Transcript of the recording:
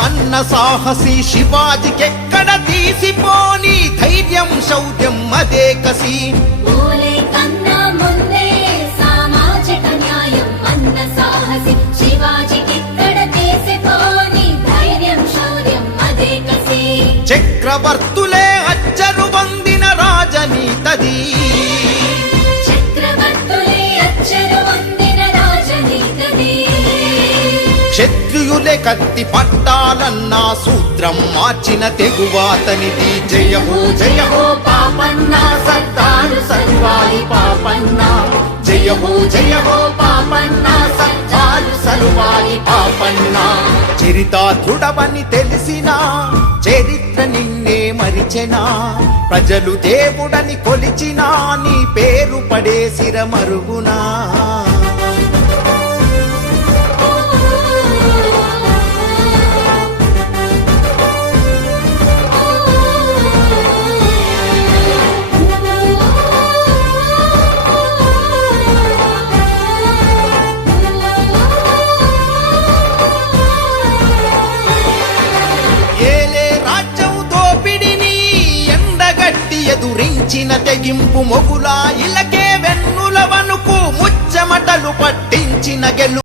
అన్న సాహసి శివాజికెక్కడ తీసిపోని ధైర్యం శౌర్యం అదే కసి. కన్నా ముందే సామాజిక న్యాయం అన్న సాహసి శివాజికెక్కడ తీసిపోని ధైర్యం శౌర్యం అదే కసి. చక్రవర్తులే అచ్చరు వందిన రాజనీతది, క్షత్రియులే కత్తి పట్టాలన్న సూత్రం మార్చిన తెగువాతనిది. జయ హో జయ హో పాపన్న సర్దారు సర్వాలి పాపన్న, జయ హో జయ హో పాపన్న సర్దారు సర్వాలి పాపన్న. చరితార్థుడవని తెలిసినా చరిత్ర నిన్నే మరిచెనా, ప్రజలు దేవుడని కొలిచినా నీ పేరు పడేసిర మరుగునా. ఎదురించిన తెగింపు మొగులా ఇలకే వెన్నుల వనుకు ముచ్చమటలు పట్టించిన గెలు